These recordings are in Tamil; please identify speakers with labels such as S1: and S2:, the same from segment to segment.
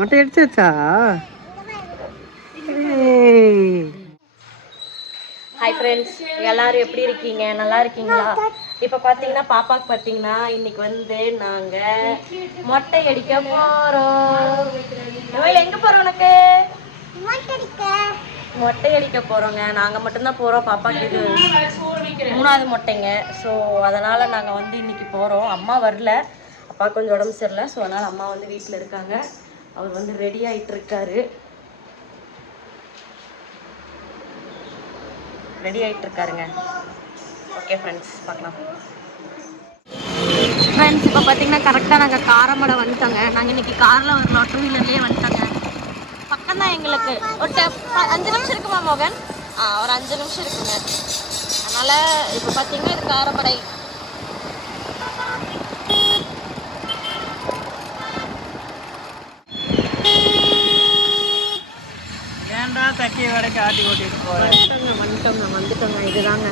S1: மொட்டை அடிச்சாச்சா
S2: ஹாய் ஃப்ரெண்ட்ஸ் எல்லாரும் எப்படி இருக்கீங்க நல்லா இருக்கீங்களா இப்போ பார்த்தீங்கன்னா பாப்பாக்கு பார்த்தீங்கன்னா இன்னைக்கு வந்து நாங்கள் மொட்டை அடிக்க போகிறோம் எங்கே போறோம் உனக்கு மொட்டை அடிக்க போகிறோங்க நாங்கள் மட்டும்தான் போகிறோம் பாப்பாக்கு இது மூணாவது மொட்டைங்க ஸோ அதனால் நாங்கள் வந்து இன்னைக்கு போகிறோம் அம்மா வரல அப்பா கொஞ்சம் உடம்பு சரியில்லை ஸோ அதனால் அம்மா வந்து வீட்டில் இருக்காங்க அவர் வந்து ரெடி ஆயிட்டு இருக்காரு ரெடி ஆயிட்டு இருக்காருங்க ஓகே ஃப்ரெண்ட்ஸ் பார்க்கலாம் ஃப்ரெண்ட்ஸ் இப்போ பார்த்தீங்கன்னா கரெக்டாக நாங்கள் காரமடை வந்துட்டோங்க நாங்கள் இன்னைக்கு காரில் ஒரு டூ வீலர்லேயே வந்துட்டோங்க பக்கம் தான் எங்களுக்கு ஒரு அஞ்சு நிமிஷம் இருக்குமா மோகன் ஆ ஒரு அஞ்சு நிமிஷம் இருக்குங்க அதனால் இப்போ பார்த்தீங்கன்னா இது காரமடை கடைக்கு ஆட்டி ஓட்டிட்டு போகிறேன் வந்துட்டோங்க வந்துட்டோங்க இதுதாங்க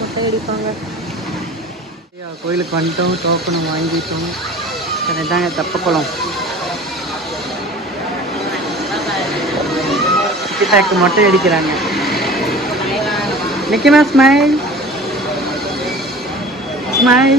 S2: முட்டை அடிப்பாங்க ஐயா கோயிலுக்கு வந்துட்டோம் டோக்கனும் வாங்கிட்டோம் சரி தாங்க தப்பக்குளம் கிட்டாக்கு மொட்டை அடிக்கிறாங்க நிக்கிமா ஸ்மைல் ஸ்மைல்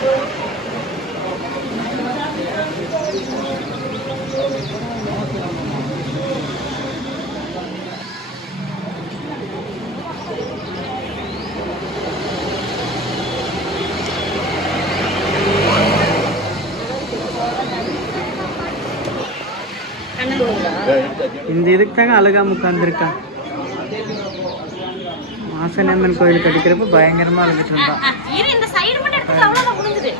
S2: இந்த இதுக்கு தாங்க அழகாக உட்காந்துருக்கா மாசநேமன் கோயில் கடிக்கிறப்ப பயங்கரமா இருந்துட்டு இருந்தான் இந்த சைடு மட்டும் எடுத்து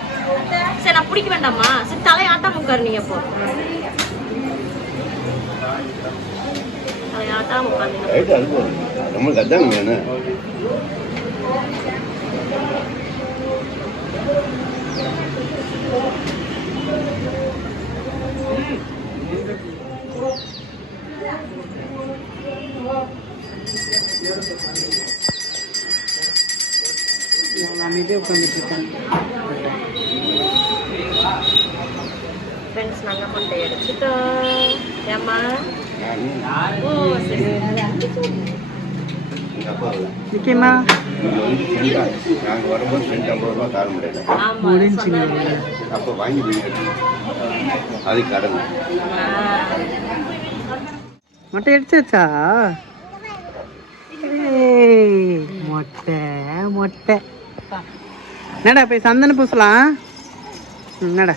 S2: சரி நான் பிடிக்க வேண்டாமா சரி தலை ஆட்டாம உட்காரு நீங்க அப்போ தலை ஆட்டாம அமைதியாக உட்காந்துட்ருக்காங்க ஃப்ரெண்ட்ஸ் நாங்கள் மண்டை அடிச்சிட்டோம் ஏமா மொட்டை அடிச்சாச்சா மொட்டை மொட்டை என்னடா போய் சந்தன பூசலாம் என்னடா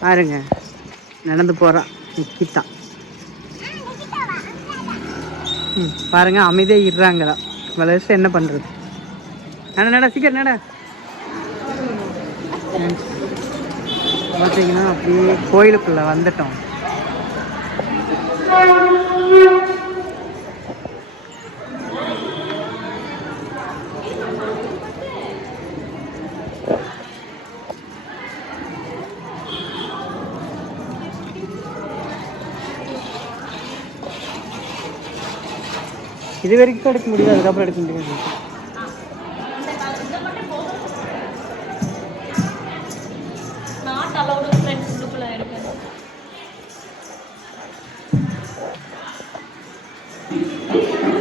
S2: பாருங்க நடந்து போகிறான் நிக்கித்தான் ம் பாருங்க அமைதியே இடுறாங்களாம் வளர்ச்சி என்ன பண்ணுறது நடா சீக்கிரம் நடா பார்த்தீங்கன்னா அப்படியே கோயிலுக்குள்ளே வந்துட்டோம் இது வரைக்கும் எடுக்க முடியாது அதுக்கப்புறம் எடுக்க முடியாது Thank you.